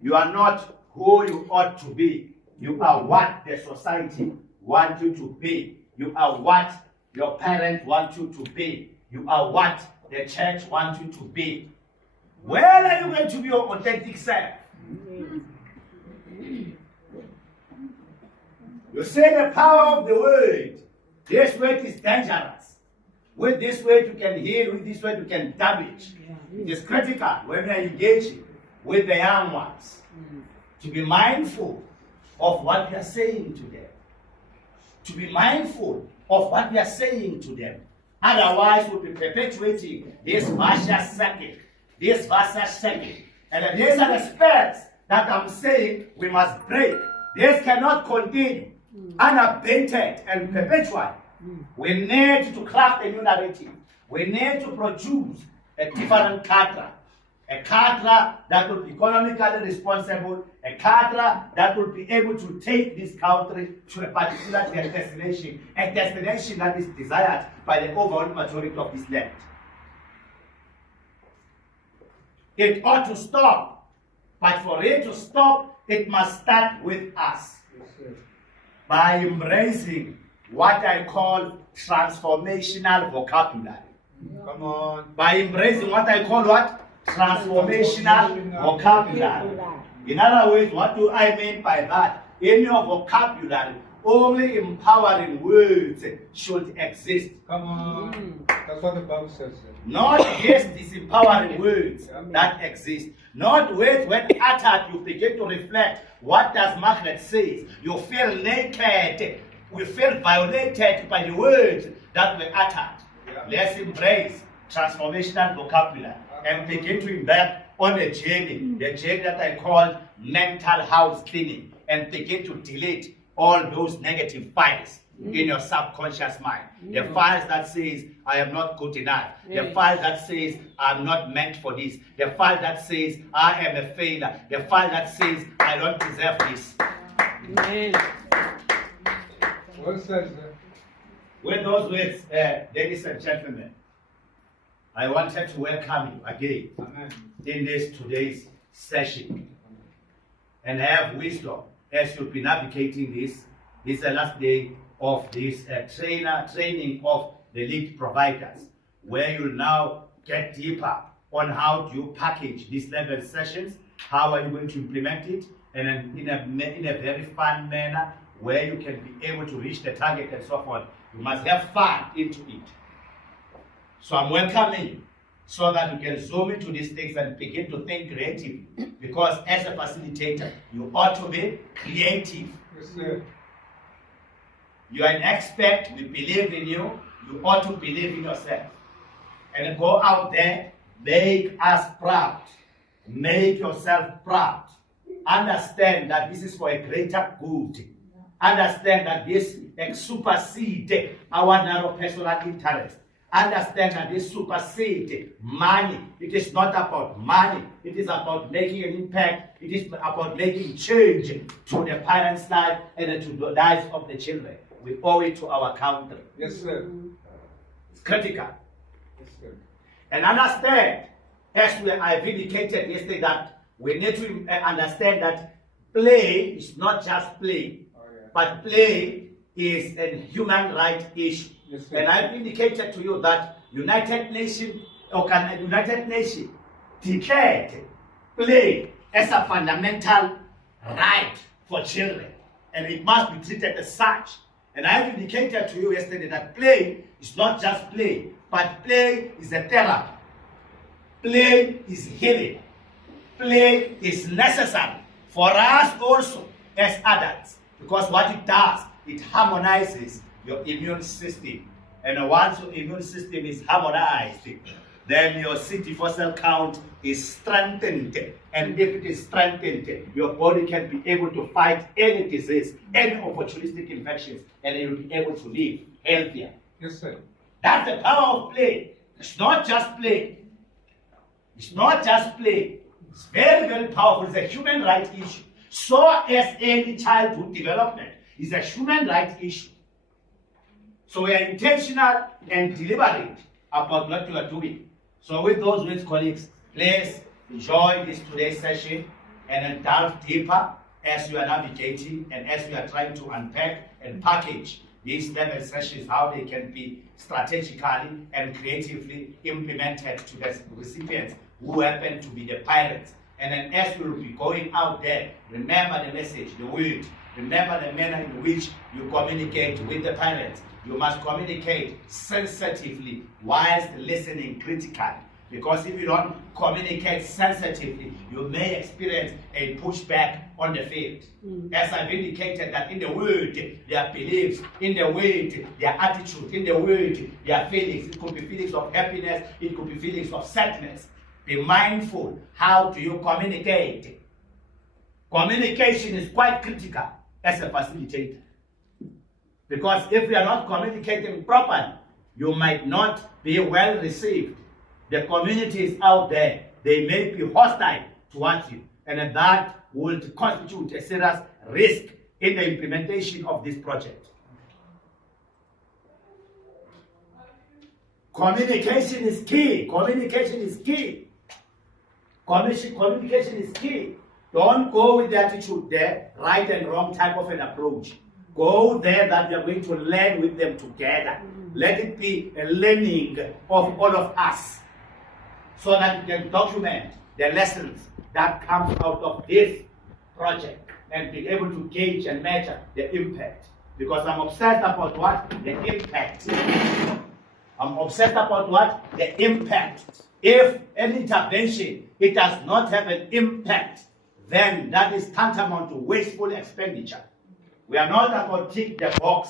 You are not who you ought to be. You are what the society wants you to be. You are what your parents want you to be. You are what the church wants you to be. Where are you going to be your authentic self? You say the power of the word. This word is dangerous. With this word you can heal, with this word you can damage. It is critical when you are engaging with the young ones to be mindful of what we are saying to them. To be mindful of what we are saying to them. Otherwise, we'll be perpetuating this vicious circuit. This vicious circuit. And these are the spells that I'm saying we must break. This cannot continue unabated and perpetual. We need to craft a new narrative. We need to produce a different cadre. A cadre that will be economically responsible, a cadre that will be able to take this country to a particular destination, a destination that is desired by the overall majority of this land. It ought to stop, but for it to stop, it must start with us. Yes, by embracing what I call transformational vocabulary. Come on. By embracing what I call what? Transformational vocabulary. In other words, what do I mean by that? In your vocabulary, only empowering words should exist. Come on. That's what the Bible says. Not just disempowering words that exist. Not words when uttered you begin to reflect. What does Margaret say? You feel naked. We feel violated by the words that were uttered. Let's embrace transformational vocabulary and begin to embark on a journey, the journey that I call mental house cleaning, and begin to delete all those negative files in your subconscious mind. The files that says, I am not good enough. The file that says, I'm not meant for this. The file that says, I am a failure. The file that says, I don't deserve this. Amen. What says that? With those words, ladies and gentlemen, I wanted to welcome you again in this today's session and have wisdom as you'll be navigating this. This is the last day of this training of the lead providers, where you'll now get deeper on how do you package these level sessions, how are you going to implement it, and in a very fun manner where you can be able to reach the target and so forth. You must have fun into it. So I'm welcoming you so that you can zoom into these things and begin to think creatively. Because as a facilitator, you ought to be creative. Yes, sir. You are an expert, we believe in you. You ought to believe in yourself. And go out there, make us proud. Make yourself proud. Understand that this is for a greater good. Understand that this supersedes our narrow personal interest. Understand that this supersedes money. It is not about money. It is about making an impact. It is about making change to the parents' life and to the lives of the children. We owe it to our country. Yes, sir. It's critical. Yes, sir. And understand, as I've indicated yesterday, that we need to understand that play is not just play. But play is a human rights issue. Yes, and I've indicated to you that United Nations declared play as a fundamental right for children. And it must be treated as such. And I've indicated to you yesterday that play is not just play, but play is a therapy. Play is healing. Play is necessary for us also as adults. Because what it does, it harmonizes your immune system. And once your immune system is harmonized, then your CD4 cell count is strengthened. And if it is strengthened, your body can be able to fight any disease, any opportunistic infections, and you'll be able to live healthier. Yes, sir. That's the power of play. It's not just play. It's not just play. It's very, very powerful. It's a human rights issue. So as any childhood development is a human rights issue. So we are intentional and deliberate about what we are doing. So with those words, colleagues, please enjoy this today's session. and then delve deeper as you are navigating and as we are trying to unpack and package these 11 sessions, how they can be strategically and creatively implemented to the recipients who happen to be the pilots. And then as we will be going out there, remember the message, the word, remember the manner in which you communicate with the pilots. You must communicate sensitively whilst listening critically. Because if you don't communicate sensitively, you may experience a pushback on the field. As I've indicated that in the word, their beliefs, in the word, their attitude, in the word, their feelings. It could be feelings of happiness, it could be feelings of sadness. Be mindful. How do you communicate? Communication is quite critical as a facilitator. Because if you are not communicating properly, you might not be well received. The communities out there, they may be hostile towards you, and that would constitute a serious risk in the implementation of this project. Communication is key. Communication is key. Communication is key. Don't go with the attitude there, right and wrong type of an approach. Go there that we are going to learn with them together. Let it be a learning of all of us, so that you can document the lessons that comes out of this project and be able to gauge and measure the impact. Because I'm obsessed about what? The impact. I'm obsessed about what? The impact. If an intervention, it does not have an impact, then that is tantamount to wasteful expenditure. We are not about tick the box